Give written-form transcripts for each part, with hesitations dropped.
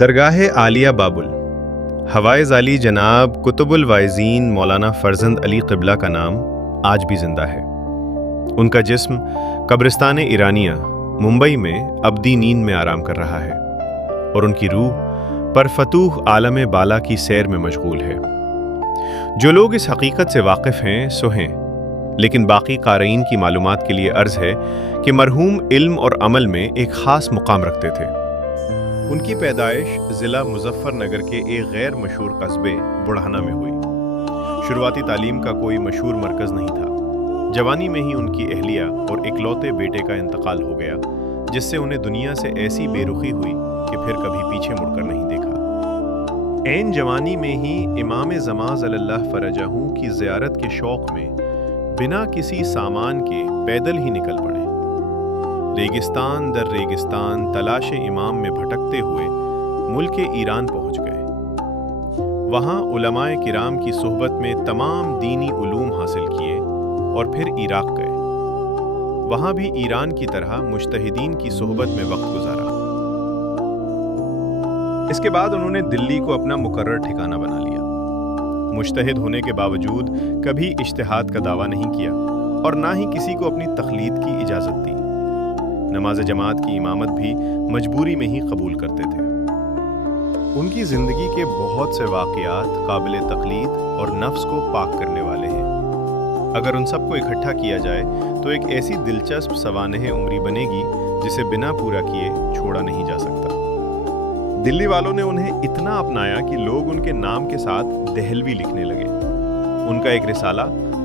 درگاہ عالیہ بابل حوائز علی جناب قطب الوائزین مولانا فرزند علی قبلہ کا نام آج بھی زندہ ہے۔ ان کا جسم قبرستان ایرانیہ ممبئی میں ابدی نیند میں آرام کر رہا ہے اور ان کی روح پرفتوح عالم بالا کی سیر میں مشغول ہے۔ جو لوگ اس حقیقت سے واقف ہیں سو ہیں، لیکن باقی قارئین کی معلومات کے لیے عرض ہے کہ مرحوم علم اور عمل میں ایک خاص مقام رکھتے تھے۔ ان کی پیدائش ضلع مظفر نگر کے ایک غیر مشہور قصبے بڑھانا میں ہوئی۔ شروعاتی تعلیم کا کوئی مشہور مرکز نہیں تھا۔ جوانی میں ہی ان کی اہلیہ اور اکلوتے بیٹے کا انتقال ہو گیا، جس سے انہیں دنیا سے ایسی بے رخی ہوئی کہ پھر کبھی پیچھے مڑ کر نہیں دیکھا۔ عین جوانی میں ہی امام زمان صلی اللہ فرجہ کی زیارت کے شوق میں بنا کسی سامان کے پیدل ہی نکل پڑے۔ ریگستان در ریگستان تلاش امام میں بھٹکتے ہوئے ملک ایران پہنچ گئے۔ وہاں علماء کرام کی صحبت میں تمام دینی علوم حاصل کیے اور پھر عراق گئے۔ وہاں بھی ایران کی طرح مجتہدین کی صحبت میں وقت گزارا۔ اس کے بعد انہوں نے دلی کو اپنا مقرر ٹھکانہ بنا لیا۔ مجتہد ہونے کے باوجود کبھی اجتہاد کا دعویٰ نہیں کیا اور نہ ہی کسی کو اپنی تقلید کی اجازت دی۔ نماز جماعت کی امامت بھی مجبوری میں ہی قبول کرتے تھے۔ ان کی زندگی کے بہت سے واقعات قابل تقلید اور نفس کو پاک کرنے والے ہیں۔ اگر ان سب کو اکٹھا کیا جائے تو ایک ایسی دلچسپ سوانح عمری بنے گی جسے بنا پورا کیے چھوڑا نہیں جا سکتا۔ دلی والوں نے انہیں اتنا اپنایا کہ لوگ ان کے نام کے ساتھ دہلوی لکھنے لگے۔ ان کا ایک رسالہ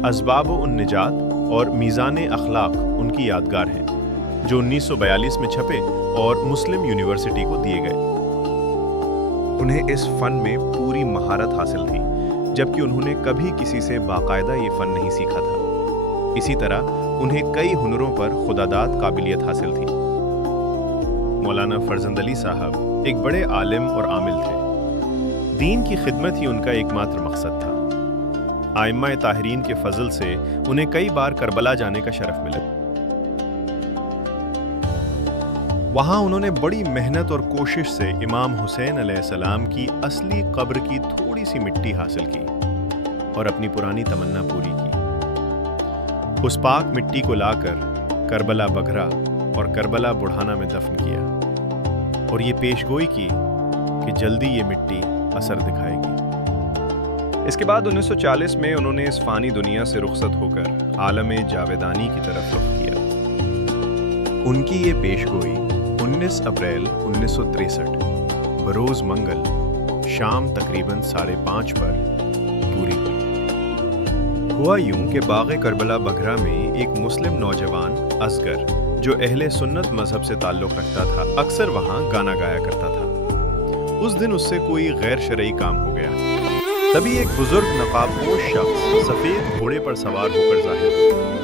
اسباب النجات اور میزان اخلاق ان کی یادگار ہیں، جو 1942 میں چھپے اور مسلم یونیورسٹی کو دیے گئے۔ انہیں اس فن میں پوری مہارت حاصل تھی، جبکہ انہوں نے کبھی کسی سے باقاعدہ یہ فن نہیں سیکھا تھا۔ اسی طرح انہیں کئی ہنروں پر خداداد قابلیت حاصل تھی۔ مولانا فرزند علی صاحب ایک بڑے عالم اور عامل تھے۔ دین کی خدمت ہی ان کا ایک ماتر مقصد تھا۔ ائمہ طاہرین کے فضل سے انہیں کئی بار کربلا جانے کا شرف ملا۔ وہاں انہوں نے بڑی محنت اور کوشش سے امام حسین علیہ السلام کی اصلی قبر کی تھوڑی سی مٹی حاصل کی اور اپنی پرانی تمنا پوری کی۔ اس پاک مٹی کو لا کر کربلا بگھرا اور کربلا بڑھانا میں دفن کیا اور یہ پیشگوئی کی کہ جلدی یہ مٹی اثر دکھائے گی۔ اس کے بعد 1940 میں انہوں نے اس فانی دنیا سے رخصت ہو کر عالم جاویدانی کی طرف رخ کیا۔ ان کی یہ پیشگوئی 19 اپریل 1963 بروز منگل شام تقریباً 5:30 پر پوری ہوئی۔ ہوا یوں کہ باغ کربلا بگھرا میں ایک مسلم نوجوان اصغر، جو اہل سنت مذہب سے تعلق رکھتا تھا، اکثر وہاں گانا گایا کرتا تھا۔ اس دن اس سے کوئی غیر شرعی کام ہو گیا۔ تبھی ایک بزرگ نقاب پوش شخص سفید گھوڑے پر سوار ہو کر ظاہر ہوا۔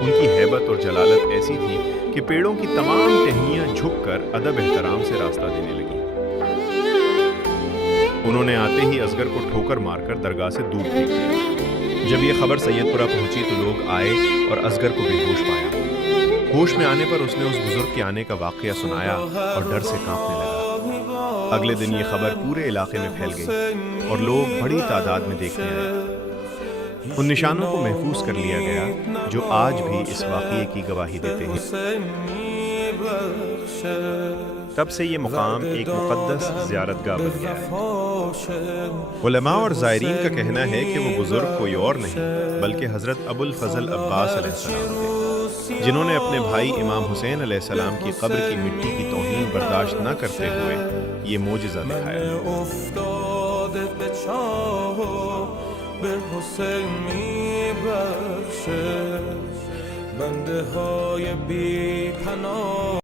ان کی ہیبت اور جلالت ایسی تھی کہ پیڑوں کی تمام ٹہنیاں جھک کر ادب احترام سے راستہ دینے لگیں۔ انہوں نے آتے ہی اصغر کو ٹھوکر مار کر درگاہ سے دور پھینک دیا۔ جب یہ خبر سید پورہ پہنچی تو لوگ آئے اور اصغر کو بے ہوش پایا۔ ہوش میں آنے پر اس نے اس بزرگ کے آنے کا واقعہ سنایا اور ڈر سے کانپنے لگا۔ اگلے دن یہ خبر پورے علاقے میں پھیل گئی اور لوگ بڑی تعداد میں دیکھنے آئے۔ ان نشانوں کو محفوظ کر لیا گیا جو آج بھی اس واقعے کی گواہی دیتے ہیں۔ تب سے یہ مقام ایک مقدس زیارت گاہ بن گیا ہے۔ علماء اور زائرین کا کہنا ہے کہ وہ بزرگ کوئی اور نہیں بلکہ حضرت ابو الفضل عباس علیہ السلام تھے، جنہوں نے اپنے بھائی امام حسین علیہ السلام کی قبر کی مٹی کی توہین برداشت نہ کرتے ہوئے یہ معجزہ دکھایا۔ به حسین می بخشه بنده های بی پناه